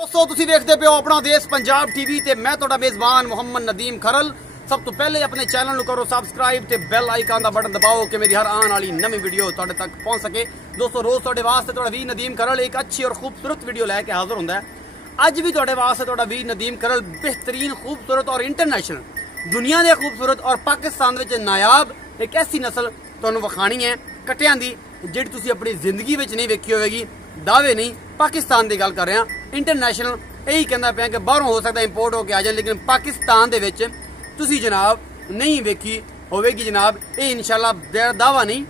दोस्तों तुसीं देखदे पे हो अपना देश पंजाब टीवी ते मैं तुहाडा मेज़बान मोहम्मद नदीम खरल। सब तो पहले अपने चैनल नूं करो सब्सक्राइब ते बैल आइकन दा बटन दबाओ कि मेरी हर आने वाली नवी वीडियो तुहाडे तक पहुंच सके। दोस्तों रोज़ तुहाडे वास्ते तुहाडा वी नदीम खरल एक अच्छी और खूबसूरत वीडियो लैके हाजिर हुंदा है। अज भी तुहाडे वास्ते तुहाडा वी नदीम खरल बेहतरीन खूबसूरत और इंटरनेशनल दुनिया दे खूबसूरत और पाकिस्तान विच नायाब एक ऐसी नस्ल तुहानूं विखाणी है कट्टियां दी जिहड़ी तुसीं अपनी जिंदगी विच नहीं वेखी होवेगी। दावे नहीं, पाकिस्तान की गल कर रहे हैं। इंटरनेशनल यही कहना पाया कि बाहरों हो सकता इंपोर्ट होकर आ जाए, लेकिन पाकिस्तान दे विच तुसी जनाब नहीं वेखी होवेगी। जनाब ये इंशाल्लाह मेरा दावा नहीं,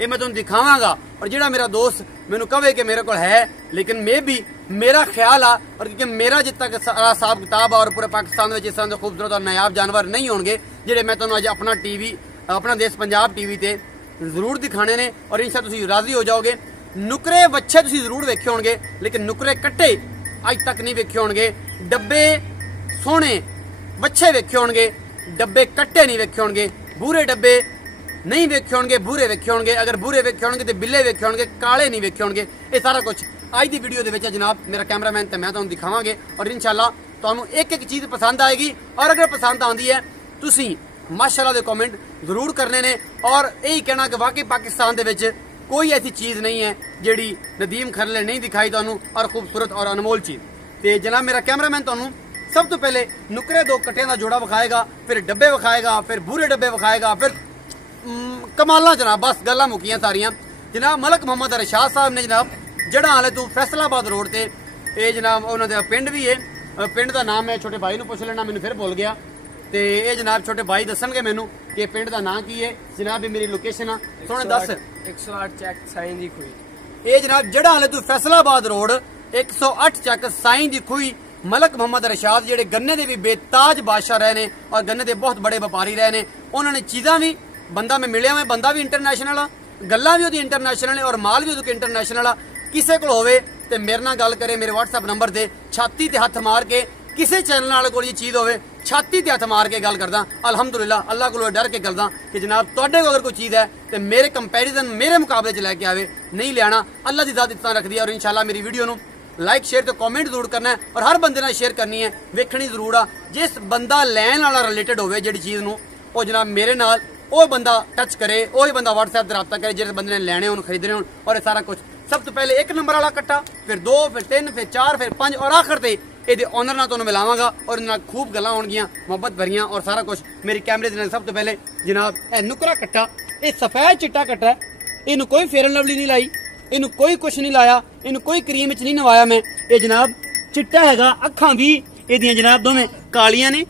ये मैं तुम दिखावांगा। और जिहड़ा मेरा दोस्त मैनू कहे कि मेरे को है, लेकिन मे भी मेरा ख्याल आ और क्योंकि मेरा जितना कि सारा हिसाब किताब और पूरे पाकिस्तान में इस तरह के खूबसूरत और नायाब जानवर नहीं होंगे जिहड़े मैं तुहानूं अज अपना टीवी अपना देश पंजाब टीवी ते जरूर दिखाने ने। और इंशाल्लाह तुसीं राजी हो जाओगे। नुकरे बच्चे तुसीं जरूर वेखे होणगे, लेकिन नुकरे कट्टे अज तक नहीं वेखे होणगे। डब्बे सोहणे बच्चे वेखे होणगे, डब्बे कट्टे नहीं वेखे होणगे। भूरे डब्बे नहीं वेखे होणगे, भूरे वेखे होणगे। अगर भूरे वेखे होणगे तो बिल्ले वेखे होणगे, काले नहीं वेखे होणगे। ये सारा कुछ अज की वीडियो दे विच जनाब मेरा कैमरामैन ते मैं तुहानूं दिखावांगे। और इंशाल्लाह तुहानूं एक एक चीज़ पसंद आएगी। और अगर पसंद आती है तुसीं माशाअल्लाह दे कमेंट जरूर करने ने। और यही कहना कि वाकई पाकिस्तान दे विच कोई ऐसी चीज़ नहीं है जिहड़ी नदीम खरल ने नहीं दिखाई तुहानूं और खूबसूरत और अनमोल चीज़। तो जनाब मेरा कैमरामैन तुहानूं सब तो पहले नुकरे दो कट्टियां का जोड़ा विखाएगा, फिर डब्बे विखाएगा, फिर भूरे डब्बे विखाएगा, फिर कमाला जनाब बस गल्लां मुक्कियां सारियां। जनाब मलक मोहम्मद अरशाद साहब ने जनाब जड़ा हाले तू फैसलाबाद रोड से ये जनाब उन्होंने पिंड भी है, पिंड का नाम है छोटे भाई नूं पुछ लेना, मैनूं फिर भुल गया। तो ये जनाब छोटे भाई दसणगे मैनू कि पिंड का नाम की है। जनाब मेरी लोकेशन आ सोने दस 108 चैक साईं दी खुई। ये जनाब जड़ा हाले तू फैसलाबाद रोड 108 चक साईं दी खुई। मलक मोहम्मद अरशाद जेडे गन्ने के भी बेताज बादशाह रहे ने और गन्ने के बहुत बड़े व्यापारी रहे ने। उन्होंने चीज़ां भी बंदा मैं मिलिया मैं बंदा भी इंटरनेशनल आ, गल्लां भी उसकी इंटरनेशनल है और माल भी उसके इंटरनेशनल आ। किसी को होवे ते मेरे नाल गल करे मेरे व्हाट्सएप नंबर से छाती ते हथ मार के किसी चैनल वाले को चीज़ होवे छाती ते हथ मार के गल करदा। अल्हम्दुलिल्लाह अल्लाह को डर के करदा कि जनाब तुहाडे को अगर कोई चीज़ है तो मेरे कंपैरिजन मेरे मुकाबले च लैके आवे, नहीं लियाना। अल्लाह की ज़ात इतना रखदी है। और इंशाल्लाह मेरी वीडियो नूं लाइक शेयर तो कमेंट जरूर करना है और हर बंदे नाल शेयर करनी है, वेखनी जरूर आ। जिस बंदा लैन वाला रिलेटेड होवे जिहड़ी चीज़ नूं वो जनाब मेरे नाल वो बंदा टच करे, वही बंदा व्हाट्सएप से रब्ता करे जिस बंदे ने लैने होन खरीदने होन। और सारा कुछ सब तो पहले 1 नंबर वाला कट्टा, फिर 2, फिर 3, फिर 4, फिर 5 और आखिर ते ये ऑनर ना तुहानूं मिलावांगा और इन्हां खूब गल्लां होणगियां मोहब्बत भरियां और सारा कुछ मेरी कैमरे दे नाल। सब तो पहले जनाब ए नुकरा कट्टा, ये सफेद चिट्टा कट्टा है, इनू कोई फेयर एंड लवली नहीं लाई, इनू कोई कुछ नहीं लाया, इनू कोई क्रीम विच नहीं नवाया मैं। ये जनाब चिट्टा हैगा, अखां भी इहदियां जनाब दोवें कालियां ने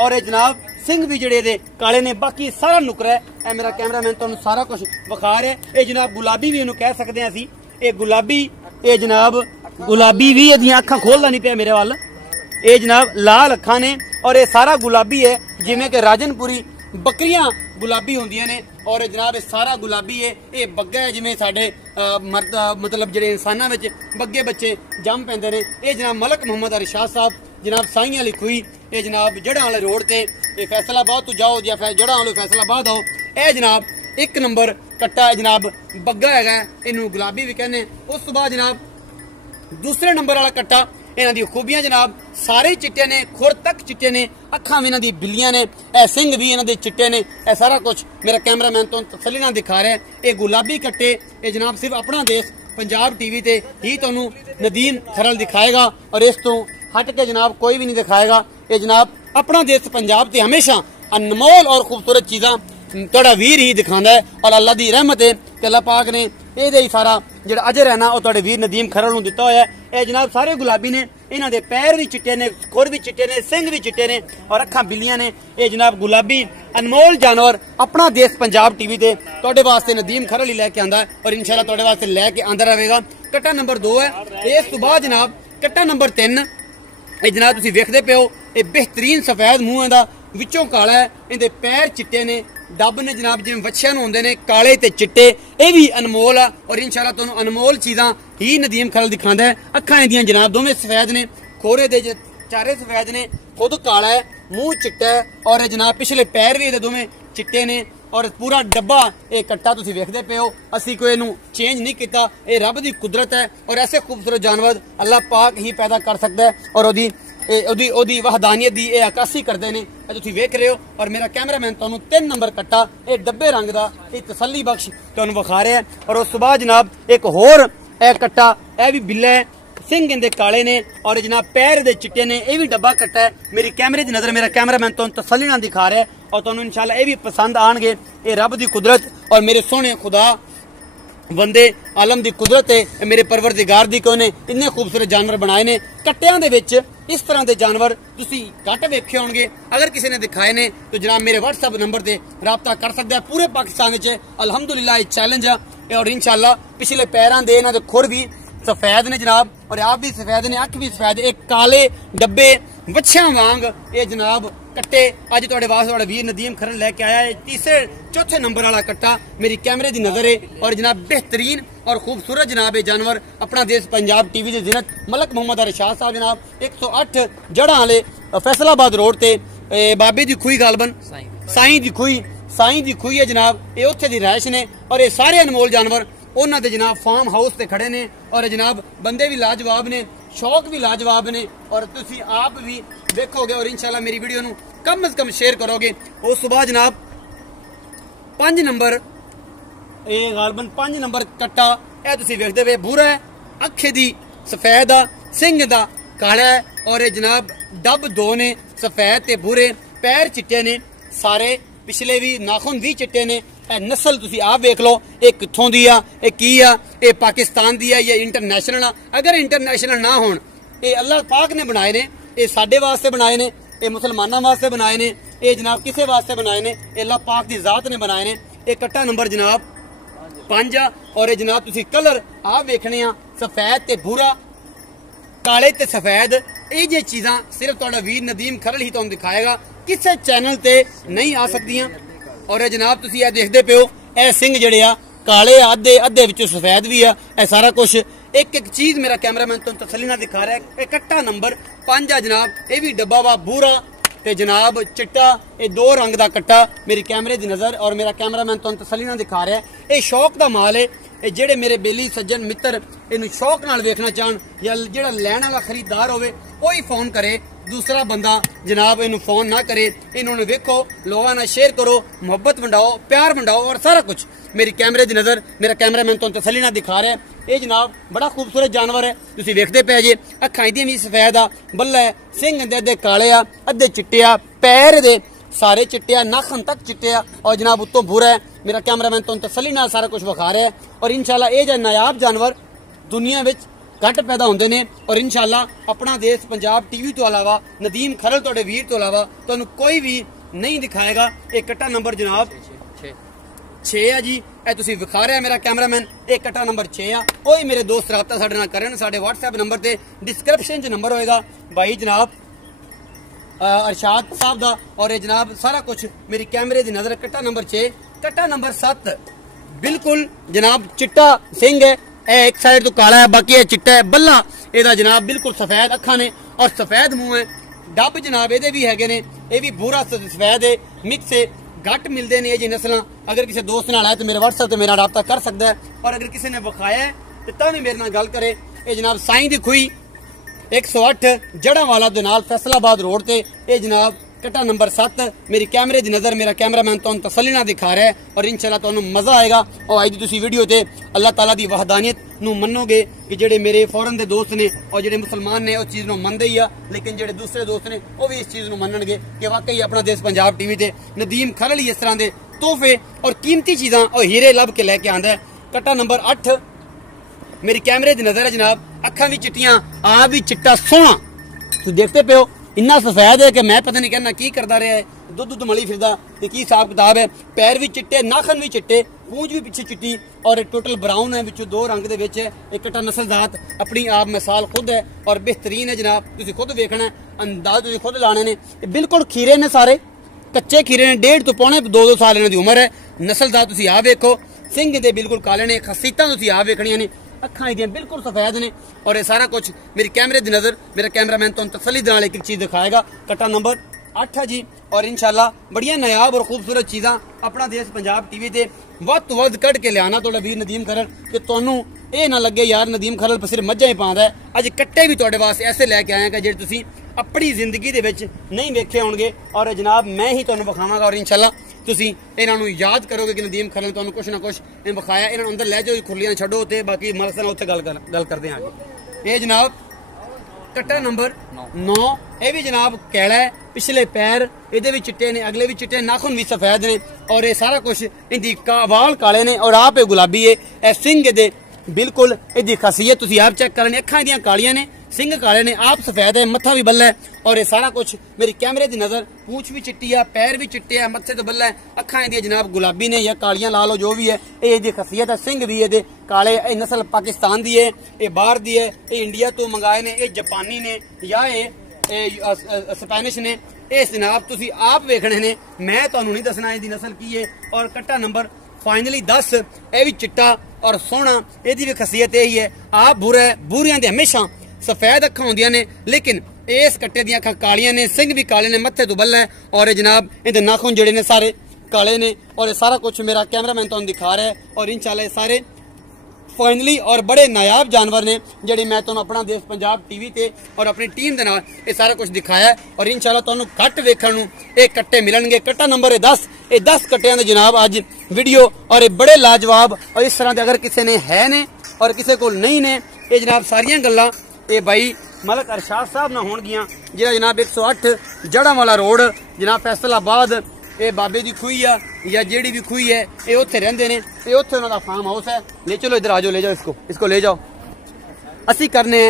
और ये जनाब सिंह भी जड़े दे काले ने। बाकी सारा नुकरा है। ए मेरा कैमरामैन तुहानूं सारा कुछ विखा रहा है। ये जनाब गुलाबी भी इनू कह सकते हैं असीं, ये गुलाबी ये जनाब गुलाबी भी एदियां अखां खोलदा नहीं पिया मेरे वाल। ये जनाब लाल अखां ने और ये सारा गुलाबी है जिवें कि राजनपुरी बकरियां गुलाबी होंदियां ने। और जनाब ये सारा गुलाबी है, ये बग्गा है जिवें साडे मर्द मतलब जिहड़े इंसानां विच बग्गे बच्चे जम पैंदे ने। ये जनाब मलक मोहम्मद अरशाद साहब जनाब साईं वाली खुई। ये जनाब जड़ा वाले रोड से ये फैसलाबाद तो जाओ या जड़ा वाले फैसलाबाद आओ। ये जनाब 1 नंबर कट्टा है जनाब बग्गा है, इनू गुलाबी भी कहने। उस तो बाद जनाब दूसरे नंबर वाला कट्टा, इन्हां दी खूबियां जनाब सारे चिट्टे ने, खुर तक चिट्टे ने, अखां भी इन्हां दी बिल्लियां ने, ए सिंह भी इन्हां दे चिट्टे ने। ए सारा कुछ मेरा कैमरामैन तो तसल्ली नाल दिखा रहा है। ये गुलाबी कट्टे ये जनाब सिर्फ अपना देश पंजाब टीवी ते ही तुहानूं नदीम खरल दिखाएगा और इस तो हट के जनाब कोई भी नहीं दिखाएगा। ये जनाब अपना देश पंजाब ते हमेशा अनमोल और खूबसूरत चीज़ां तुहाडा वीर ही दिखांदा है। और अल्लाह दी रहमत है कि अल्लाह पाक ने ये ही सारा जिहड़ा अजर है ना वो तुहाडे वीर नदीम खरल नूं दित्ता होया है। ये जनाब सारे गुलाबी ने, इन्हां दे पैर भी चिट्टे ने, खुर भी चिट्टे ने, सिंह भी चिट्टे ने और अखां बिल्लियां ने। ये जनाब गुलाबी अनमोल जानवर अपना देश पंजाब टीवी ते तुहाडे वास्ते नदीम खरल ही लैके आंदा है और इंशाल्लाह तुहाडे वास्ते लैके आंदा रहेगा। कट्टा नंबर 2 है। इस तो बाद जनाब कट्टा नंबर 3 ये जनाब तुसीं वेखदे पे हो, ये बेहतरीन सफेद मूँह इहदा, विचों काला है, इहदे पैर चिट्टे ने, डब ने जनाब जिवें बच्चियां नूं होंदे ने काले ते चिट्टे। ये भी अनमोल है और इंशाल्लाह तुहानूं अनमोल चीज़ां ही नदीम खरल दिखांदा है। अखां इहदियां जनाब दोवें सफेद ने, खोरे दे चारे सफेद ने, खुद काला है, मूँह चिट्टा है और जनाब पिछले पैर भी इहदे दोवें चिट्टे ने और पूरा डब्बा ये कट्टा तुसीं वेखदे पे हो, असीं कोई इहनूं चेंज नहीं किया। ये रब की कुदरत है और ऐसे खूबसूरत जानवर अल्लाह पाक ही पैदा कर सकता है और ओदी वहदानियत की ये अक्कासी करते हैं। तुसीं वेख रहे हो और मेरा कैमरामैन तुहानूं 3 नंबर कट्टा ये डब्बे रंग का ये तसल्ली बख्श तुहानूं विखा रहा है। और उस बाद जनाब एक होर कट्टा यह भी बिल्ला है, सिंह इहदे काले ने और जनाब पैर दे चिट्टे ने, यह भी डब्बा कट्टा है। मेरी कैमरे की नज़र मेरा कैमरामैन तुहानूं तसल्ली नाल दिखा रहा है और तुहानूं इंशाअल्लाह ये भी पसंद आएंगे। ये रब की कुदरत और मेरे सोहने खुदा बंदे आलम की कुदरत है, मेरे परवरदिगार दी कोने इन्ने खूबसूरत जानवर बनाए ने। कट्टियां दे विच इस तरह के जानवर तुसीं घट वेखे होणगे, अगर किसी ने दिखाए ने तो जनाब मेरे व्हाट्सएप नंबर से राबता कर सकता है। पूरे पाकिस्तान विच अलहमदुलिल्लाह चैलेंज है और इंशाअल्लाह पिछले पैरां दे इन्हां दे खुर भी सफेद ने जनाब और आप भी सफेद ने, अख भी सफेद। एक काले डब्बे वच्छियां वांग ये जनाब कट्टे अज तुहाडे वास्ते तुहाडा वीर नदीम खरन लेके आया है। तीसरे चौथे नंबर वाला कट्टा मेरी कैमरे की नज़र है और जनाब बेहतरीन और खूबसूरत जनाब ये जानवर अपना देश पंजाब टीवी की जिनत मलक मोहम्मद अरशाद साहब जनाब 108 जड़ा वाले फैसलाबाद रोड से बाबे की खूही गालबन साईं की खूही है जनाब, ये उत्थे दी रहायश ने और ये सारे अनमोल जानवर उन्होंने दे जनाब फार्म हाउस से खड़े ने और जनाब बंदे भी लाजवाब ने, शौक भी लाजवाब ने और तुसी आप भी देखोगे और इंशाल्लाह मेरी वीडियो नू कम से कम शेयर करोगे। उस सुबह जनाब 5 नंबर ये गालबन 5 नंबर कट्टा यह तुसी वेखदे पे भूरा है, अखे दी सफेद आ, सिंह दा काला है और ये जनाब डब 2 ने सफेद ते भूरे, पैर चिट्टे ने सारे, पिछले भी नाखून भी चिट्टे ने। नस्ल तुसी आप वेख लो ये कित्थों दी आ, ये की आ, ये पाकिस्तान दी आ या इंटरनेशनल आ। अगर इंटरनेशनल ना होण ये अल्लाह पाक ने बनाए ने, ये साडे वास्ते बनाए ने, ये मुसलमानों वास्ते बनाए ने, ये जनाब किसे वास्ते बनाए ने, ये अल्लाह पाक की जात ने बनाए ने। ये कट्टा नंबर जनाब 5 आ और ये जनाब तुसी कलर आप वेखने आ सफेद ते भूरा, काले ते सफेद, ये जे चीज़ां सिर्फ तुहाडा वीर नदीम खरल ही तुहानूं दिखाएगा, किसी चैनल ते नहीं आ सकदियां। और ये जनाब तुसी ये देखदे पे हो ए सिंह जिहड़े आ काले अद्धे विचों सफेद भी आ, ए सारा कुछ एक एक चीज़ मेरा कैमरामैन तुहानूं तसल्ली नाल दिखा रहा है। ये कट्टा नंबर 5 आ जनाब, ये भी डब्बा वा भूरा ते जनाब चिट्टा, ये 2 रंग का कट्टा मेरी कैमरे की नज़र और मेरा कैमरामैन तुहानूं तसल्ली नाल दिखा रहा है। ये शौक का माल है, ये जेड़े मेरे बेली सज्जन मित्र इनू शौक नाल वेखना चाहन या जेड़ा लैण वाला खरीददार होवे वही फोन करे, दूसरा बंदा जनाब इनू फोन ना करे। इन्होंने वेखो, लोगों ने शेयर करो, मोहब्बत वंडाओ, प्यार वंडाओ और सारा कुछ मेरी कैमरे की नज़र मेरा कैमरामैन तुहानूं तसल्ली नाल दिखा रहा है। ये जनाब बड़ा खूबसूरत जानवर है, तुसीं वेखदे पे जे अखां इहदियां भी सफेद आ, बल्ला है, सिंह अद्धे काले आ, अद्धे चिट्टे आ, पैर दे सारे चिट्टे आ, नाखन तक चिट्टे आ और जनाब उत्तों भूरा है। मेरा कैमरामैन तुहानूं तसल्ली नाल सारा कुछ विखा रहा है और इंशाअल्लाह ये जो नायाब जानवर दुनिया विच घट पैदा होंदे ने और इंशाअल्लाह अपना देश पंजाब टीवी तो अलावा नदीम खरल तुहाडे वीर तो अलावा तुहानूं कोई भी नहीं दिखाएगा। एक कट्टा नंबर जनाब 6 है जी, ए तुसीं विखा रहा है मेरा कैमरामैन, एक कट्टा नंबर 6 आ। कोई मेरे दोस्त राबता साडे नाल करन, साडे व्हाट्सएप नंबर ते डिस्क्रिप्शन च नंबर होएगा भाई जनाब अरशाद साहब दा और ये जनाब सारा कुछ मेरी कैमरे की नज़र। कट्टा नंबर 6, कट्टा नंबर 7 बिल्कुल जनाब चिट्टा सिंह है, एक साइड तो काला है बाकी चिट्टा है, बल्ला एदा जनाब बिल्कुल सफेद अखा ने और सफेद मुंह है, डब जनाब ये भी है ने, ये भी भूरा सफेद है, मिक्स है, घट मिलते हैं ये जी नस्ल। अगर किसी दोस्त नाल आए तो मेरे व्हाट्सएप से मेरा राबता कर सकता है और अगर किसी ने विखाया है तो तब भी मेरे नाल गल करे। ये जनाब साईं दी खूही 108 जड़ा वाला दे नाल फैसलाबाद रोड ते, ये जनाब कट्टा नंबर 7 मेरी कैमरे की नज़र मेरा कैमरामैन तुहानूं तसल्ली नाल दिखा रहा है और इंशाअल्लाह तुहानूं मज़ा आएगा। और अज दी तुसीं वीडियो ते अल्लाह ताला दी वहदानियत नूं मन्नोगे कि जेड़े मेरे फॉरन दे दोस्त ने और जेड़े मुसलमान ने उस चीज़ नूं मनदे ही आ, लेकिन जेड़े दूसरे दोस्त ने वो भी इस चीज़ नूं मनणगे कि वाकई अपना देश पंजाब टीवी ते नदीम खरल ही इस तरह के तोहफे और कीमती चीज़ां और हीरे लभ के लैके आंदा है। कट्टा नंबर 8 मेरी कैमरे की नज़र है जनाब, अखा भी चिट्टियां, आप भी चिट्टा सोहना, तुम देखते पे हो इन्ना सफेद है कि मैं पता नहीं कहना की करता रहा है, दुध मली फिरदा की हिसाब किताब है। पैर भी चिट्टे, नाखन भी चिट्टे, पूंछ भी पिछे चिट्टी और टोटल ब्राउन है, विचों 2 रंग दे विच एक कट्टा नस्ल जात अपनी आप मिसाल खुद है और बेहतरीन है जनाब। तुसीं खुद वेखना है, अंदाज तुसीं खुद लाने ने, बिल्कुल खीरे ने, सारे कच्चे खीरे ने, 1.5 तो पौने 2 साल इन्हां दी उम्र है। नस्ल जात तुसीं आप वेखो, सिंह दे बिल्कुल काले ने, खसीतां तुसीं आप वेखणियां ने, अखां इहदियां बिल्कुल सफेद ने और ये सारा कुछ मेरी कैमरे की नज़र मेरा कैमरामैन तुहानूं तसल्ली दे नाल एक चीज़ दिखाएगा। कट्टा नंबर 108 है जी। और इंशाल्लाह बड़िया नायाब और खूबसूरत चीज़ां अपना देश पंजाब टीवी ते वध तो वध कढ़ के लियाना तुहाडा वीर नदीम खरल कि तुहानूं ਇਹ ना लगे यार नदीम खरल सिर्फ मझां ही पाਉਂਦਾ है। अज कट्टे भी तुहाडे वास्ते ऐसे लैके आए कि ਜਿਹੜੇ ਤੁਸੀਂ अपनी जिंदगी दे विच नहीं वेखे होणगे और जनाब मैं ही तुहानूं विखावांगा और इंशाल्लाह ਤੁਸੀਂ ਇਹਨਾਂ ਨੂੰ याद करोगे कि नदीम खरल तुहानूं कुछ ना कुछ विखाया। ਇਹਨਾਂ ਨੂੰ अंदर लै जाओ खुरलियां छड्डो ते बाकी मलक नाल उत्थे गल करदे आं आगे। ये जनाब कट्टा नंबर 9 ये भी जनाब कैला है। पिछले पैर ਇਹਦੇ ਵੀ चिट्टे ने अगले भी चिट्टे नाखून भी सफेद ने और ये सारा कुछ इहदी वाल काले ने और आप गुलाबी है। ए सिंह दे बिल्कुल इसकी खासियत तुसीं आप चेक करने अखां दियां कालियां ने सिंह काले ने आप सफेद है मत्था भी बल्ला है और ये सारा कुछ मेरी कैमरे की नज़र पूछ भी चिट्टी है पैर भी चिट्टे है मत्थे तो बल्ला है अखां दी जनाब गुलाबी ने या कालियां ला लो जो भी है ये खासियत है। सिंह भी ये काले ये नस्ल पाकिस्तान की है ये बाहर दी है ये इंडिया तो मंगाए ने ये जापानी ने या ये स्पैनिश ने ये जनाब तुसीं आप वेखने ने मैं तुहानूं नहीं दसना इसकी नस्ल की है। और कट्टा नंबर फाइनली 10 ये भी चिट्टा और सोहना यही भी खासियत यही है आप बूरियां दे हमेशा सफेद अखां होंदियां ने लेकिन इस कट्टे दी अखां कालियां ने सिंह भी काले ने मत्थे तो बल्ला है और जनाब इहदे नाखून जिहड़े ने सारे काले ने और ये सारा कुछ मेरा कैमरामैन तुहानूं दिखा रहा है। और इंशाल्लाह सारे फाइनली और बड़े नायाब जानवर ने जिहड़े मैं तुहानूं अपना देश पंजाब टीवी ते और अपनी टीम दे नाल ये सारा कुछ दिखाया है। और इंशाल्लाह तुहानूं घट वेखण नूं ये कट्टे मिलणगे। कट्टा नंबर है 10 ये 10 कट्टियां दे जनाब अज वीडियो और ये बड़े लाजवाब और इस तरह के अगर किसी ने है ने और किसी को नहीं ने ये जनाब सारियां गल्लां ये भाई मलक अरशाद साहब ना होणगियां जिहड़ा जनाब 108 जड़ा वाला रोड जनाब फैसलाबाद ये बाबे की खूही है या जेड़ी भी खूही है ये उत्थे रहिंदे ने ये उत्थे उन्हां दा फार्म हाउस है। ले चलो इधर आ जाओ ले जाओ इसको ले जाओ असी करने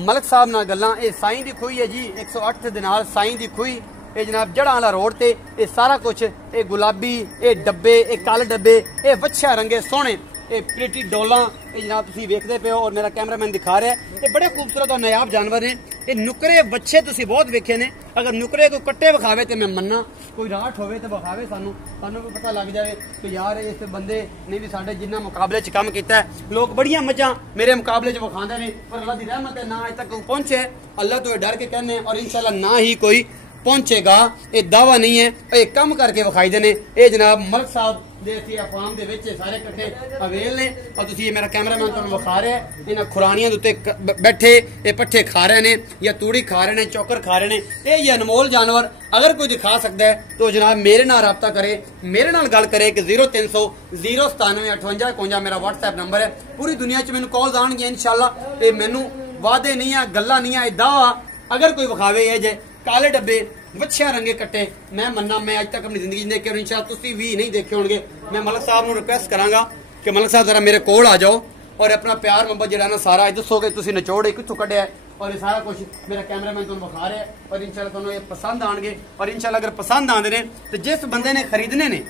मलक साहब नाल गल्लां। ये साईं दी खूही है जी 108 दे नाल साईं दी खूही ये जनाब जड़ा वाला रोड ते ये सारा कुछ ये गुलाबी ये डब्बे ये काले डब्बे ये वच्छा रंगे सोहने ये प्रिटी डोला ये जनाब तुसीं वेखदे पे हो और मेरा कैमरामैन दिखा रहा है ये बड़े खूबसूरत और नायाब जानवर ने। ये नुकरे बच्चे तुसीं बहुत वेखे ने अगर नुकरे को कट्टे विखावे तो मैं मन्ना कोई राठ होवे तो विखावे सानू भी पता लग जाए कि यार इस बंदे ने भी साडे जिन्ना मुकाबले च काम कीता है। लोग बड़ियां मझां मेरे मुकाबले च विखांदे ने पर अल्लाह दी रहमत है ना अज तक पहुंचे अल्लाह तो डर के कहने और इंशाल्लाह ना ही कोई पहुंचेगा ये दावा नहीं है ये कम करके विखाई देने। ये जनाब मलक साहब दे फार्म दे विच सारे कट्ठे अवेल ने और तुसीं मेरा कैमरामैन तुहानूं विखा रहा है इन्हां खुरानियां दे उत्ते बैठे ये पट्ठे खा रहे ने या तूड़ी खा रहे ने चौकर खा रहे ने ये अनमोल जानवर अगर कोई दिखा सकता है तो जनाब मेरे नाल रब्ता करे मेरे नाल गल करे कि 0300 097 58 51 मेरा व्हाट्सएप नंबर है। पूरी दुनिया च मैनूं कॉल्स आउणगियां इंशाल्लाह ये मैनूं वादे नहीं है गल्लां नहीं है दावा अगर कोई विखावे ये जे काले डब्बे वच्छिया रंगे कट्टे मैं मन्ना मैं अज तक अपनी जिंदगी देखे और इंशाल्लाह तुसीं भी नहीं देखे होंगे। मैं मलक साहब नूं रिक्वेस्ट करांगा कि मलक साहब जरा मेरे कोल आ जाओ और अपना प्यार मोहब्बत जिहड़ा ना सारा दसो कि तुसीं निचोड़ कित्थों कड्ढिया है और ये सारा कुछ मेरा कैमरामैन तुहानूं विखा रहा है और इंशाल्लाह तुहानूं ये पसंद आउणगे। और इंशाल्लाह अगर पसंद आंदे ने तो जिस बंदे ने खरीदने ने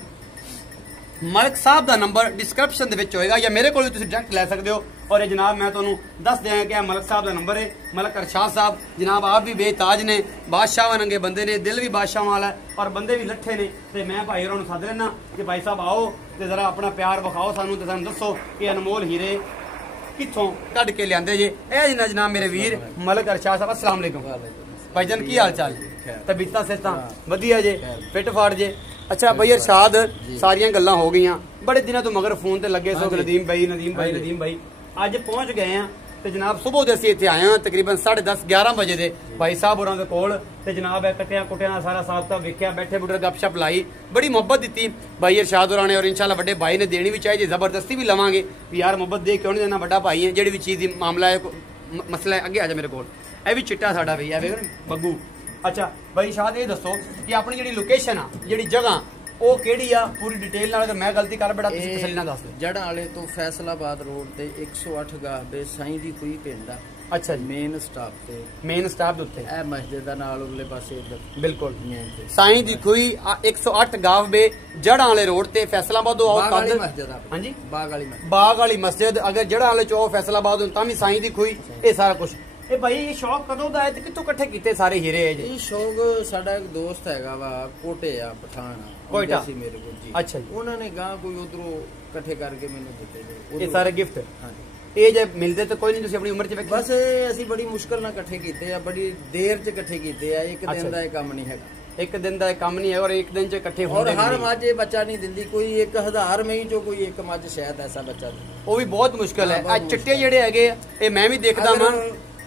मलक साहब का नंबर डिस्क्रिप्शन दे विच होएगा या मेरे को भी तुसीं डायरेक्ट लै सकदे हो। और ये जनाब मैं तुहानूं दस देंगा कि मलक साहब का नंबर है मलक अरशाद साहब जनाब आप भी बेताज ने बादशाह रंगे बंदे ने दिल भी बादशाह वाला है और बंदे भी लट्ठे ने तो मैं भाई होरां नूं सद लेना कि भाई साहब आओ तो जरा अपना प्यार विखाओ सानूं ते सानूं दसो कि अनमोल हीरे कित्थों कढ के लिआंदे जे ए जनाब मेरे वीर मलक अरशाद साहब अस्सलाम वालेकुम भाईजान की हाल चाल तबीयतां सेहतां वधिया जे फिट फाट जे। अच्छा भाई अरशाद सारियां गल्लां हो गई बड़े दिनों तो मगर फोन ते लगे सो नदीम भाई अज पहुंच गए हैं तो जनाब सुबह दे असीं इत्थे आए हैं तकरीबन 10:30 11 बजे दे भाई साहब होरां दे कोल ते जनाब कट्टियां कुटियां दा सारा साबता वेख्या बैठे बुढ़े गपशप लाई बड़ी मुहब्बत दी भाई अरशाद होरां ने और इंशाल्लाह बड़े भाई ने देनी भी चाहिए जबरदस्ती भी लवांगे भी यार मुहब्बत दे क्यों नहीं देना बड़ा भाई है जिहड़ी भी चीज़ दी मामला है मसला है अगे आ जा मेरे कोल ये भी चिट्टा साडा भई है बग्गू। अच्छा भाई शाद ये दसो कि अपनी जिहड़ी लोकेशन आ जिहड़ी जगह ਉਹ ਕਿਹੜੀ ਆ ਪੂਰੀ ਡਿਟੇਲ ਨਾਲ ਅਗਰ ਮੈਂ ਗਲਤੀ ਕਰ ਬੜਾ ਤੁਸੀਂ ਤਸੱਲੀ ਨਾਲ ਦੱਸ ਦਿਓ। ਜੜਾ ਵਾਲੇ ਤੋਂ ਫੈਸਲਾਬਾਦ ਰੋਡ ਤੇ 108 ਗਾਹ ਦੇ ਸਾਈਂ ਦੀ ਕੋਈ ਪਿੰਡ ਆ। ਅੱਛਾ ਜੀ ਮੇਨ ਸਟਾਪ ਦੇ ਉੱਤੇ ਇਹ ਮਸਜਿਦ ਦਾ ਨਾਲ ਉਰਲੇ ਪਾਸੇ ਇੱਧਰ ਬਿਲਕੁਲ ਸਾਈਂ ਦੀ ਕੋਈ 108 ਗਾਹ ਬੇ ਜੜਾ ਵਾਲੇ ਰੋਡ ਤੇ ਫੈਸਲਾਬਾਦ ਤੋਂ ਆਓ ਕੱਦ ਹਾਂਜੀ ਬਾਗ ਵਾਲੀ ਮਸਜਿਦ ਅਗਰ ਜੜਾ ਵਾਲੇ ਚੋਂ ਫੈਸਲਾਬਾਦ ਤਾਂ ਵੀ ਸਾਈਂ ਦੀ ਕੋਈ ਇਹ ਸਾਰਾ ਕੁਝ ਇਹ ਭਾਈ ਇਹ ਸ਼ੌਕ ਕਦੋਂ ਦਾ ਹੈ ਤੇ ਕਿੱਥੋਂ ਇਕੱਠੇ ਕੀਤੇ ਸਾਰੇ ਹੀਰੇ ਇਹ ਜੀ? ਇਹ ਸ਼ੌਕ ਸਾਡਾ ਇੱਕ ਦੋਸਤ ਹੈਗਾ ਵਾ ਕੋਟੇ ਆ ਪਠਾਨ ਕੋਇਟਾ ਸੀ ਮੇਰੇ ਕੋਲ ਜੀ। ਅੱਛਾ ਜੀ ਉਹਨਾਂ ਨੇ ਗਾਂ ਕੋਈ ਉਧਰੋਂ ਇਕੱਠੇ ਕਰਕੇ ਮੈਨੂੰ ਦਿੱਤੇ ਜੀ ਇਹ ਸਾਰੇ ਗਿਫਟ। ਹਾਂਜੀ ਇਹ ਜੇ ਮਿਲਦੇ ਤਾਂ ਕੋਈ ਨਹੀਂ ਤੁਸੀਂ ਆਪਣੀ ਉਮਰ ਚ ਵੇਖਿਆ? ਬਸ ਅਸੀਂ ਬੜੀ ਮੁਸ਼ਕਲ ਨਾਲ ਇਕੱਠੇ ਕੀਤੇ ਆ ਬੜੀ ਦੇਰ ਚ ਇਕੱਠੇ ਕੀਤੇ ਆ ਇੱਕ ਦਿਨ ਦਾ ਇਹ ਕੰਮ ਨਹੀਂ ਹੈਗਾ। एक दिन का काम नहीं है और एक दिन च इकट्ठे और हर मझ ये बच्चा नहीं दिंदी, कोई 1000 में ही जो कोई एक मझ शायद ऐसा बच्चा वो भी बहुत मुश्किल है। चिट्टे जेडे है मैं भी देखता हाँ,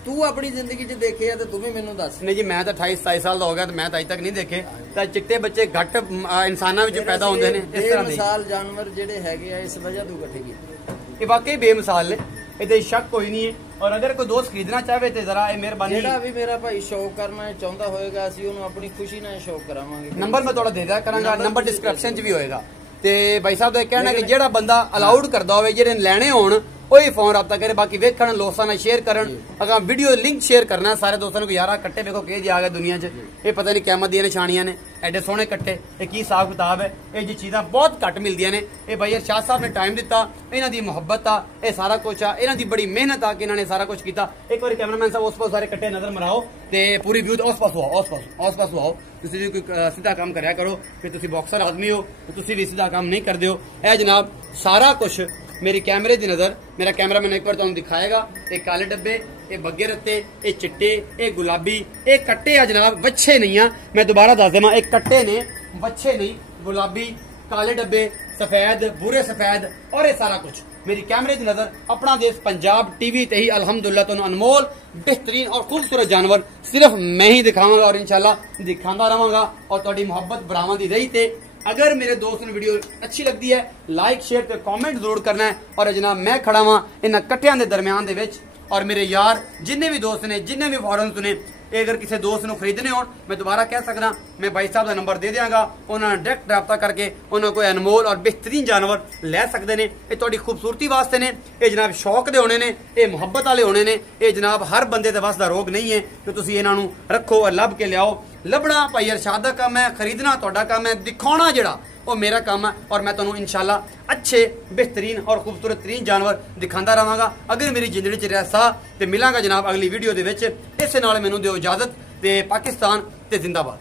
तू अपनी जिंदगी च देखे तो तू भी मैनू दस। नहीं जी मैं तो 28-27 साल का हो गया तो मैं तो अज तक नहीं देखे। तो चिट्टे बच्चे घट इंसाना पैदा होते हैं इस तरह बेमिसाल जानवर जेडे है इस वजह तू इकट्ठे कीते, ये वाकई बेमिसाल ने, ये शक कोई नहीं है। और अगर कोई दोस्त खरीदना चाहे तो जरा मेहरबानी जेड़ा भी मेरा भाई शौक करना चाहता होएगा असीं उहनूं अपनी खुशी नाल शौक करावांगे। नंबर मैं थोड़ा दे दिया करांगा, नंबर डिस्क्रिप्शन च भी होएगा। ते भाई साहब का कहना कि जेड़ा बंदा अलाउड करदा होवे जेड़े लैणे होण वही फोन रब्ता करे, बाकी वेखण लोसां नाल शेयर करन। अगर वीडियो लिंक शेयर करना सारे दोस्तों को, यार कट्टे देखो कि जी आ गए दुनिया च, ये पता नहीं क़यामत दी निशानियां ने, एडे सोहने कट्टे, ये की हिसाब किताब है, ये जी चीज़ां बहुत घट मिलदियां ने। ये भाई अरशाद साहब ने टाइम दिता, इन्हां दी मुहब्बत आ, ये सारा कुछ आ, इन्हां दी बड़ी मेहनत आ कि इन्हां ने सारा कुछ किया। एक बार कैमरामैन साहब उस पास सारे कट्टे नजर मराओ ते पूरी व्यू उस पासों आओ, उस पासों आओ। तुसीं भी कोई सीधा काम करया करो, फिर तुसीं बॉक्सर आदमी हो तो तुसीं भी सीधा काम नहीं करदे हो। ए जनाब सारा कुछ मेरी कैमरे की नजर, मेरा कैमरा मैंने एक बार तुहानूं दिखाएगा। ये काले डब्बे, ये बग्गे रत्ते, ये चिट्टे, ये गुलाबी, ये कट्टे आ जनाब, वच्छे नहीं आ। मैं दोबारा दस देवां, एक कट्टे ने, वच्छे नहीं। गुलाबी, काले डब्बे, सफेद, भूरे सफेद और ये सारा कुछ मेरी कैमरे की नजर। अपना देश पंजाब टीवी ते ही अल्हम्दुलिल्लाह तुहानूं अनमोल बेहतरीन और खूबसूरत जानवर सिर्फ मैं ही दिखावांगा और इंशाल्लाह दिखांदा रहांगा और तुहाडी मुहब्बत बरावां दी रही। ते अगर मेरे दोस्त ने वीडियो अच्छी लगती है लाइक शेयर ते कमेंट जरूर करना है। और जनाब मैं खड़ा वहां इन कट्टियां दे दरम्यान दे विच, और मेरे यार जिन्ने भी दोस्त ने, जिन्ने भी फॉरन सुने, अगर किसी दोस्त को खरीदने हो मैं दोबारा कह सकना, मैं भाई साहब का नंबर दे देंगा, उन्होंने डायरेक्ट रब्ता करके उन्होंने कोई अनमोल और बेहतरीन जानवर लै सकते हैं। ये थोड़ी खूबसूरती वास्ते ने, ये जनाब शौक दे होने ने, ये मुहब्बत वाले होने ने, ये जनाब हर बंदे के वास्ते रोग नहीं है कि तुम इन्हों रखो और लभ के लियाओ। लभना भाई अरशाद का काम है, खरीदना तुहाडा काम है, दिखाना जिहड़ा वो मेरा काम है। और मैं तुहानूं इंशाल्लाह अच्छे बेहतरीन और खूबसूरत तरीन जानवर दिखाता रहांगा। अगर मेरी जिंदगी च रहा तो मिलांगा जनाब अगली वीडियो दे विच। इस नाल मैनूं दिओ इजाजत। ते पाकिस्तान ते जिंदाबाद।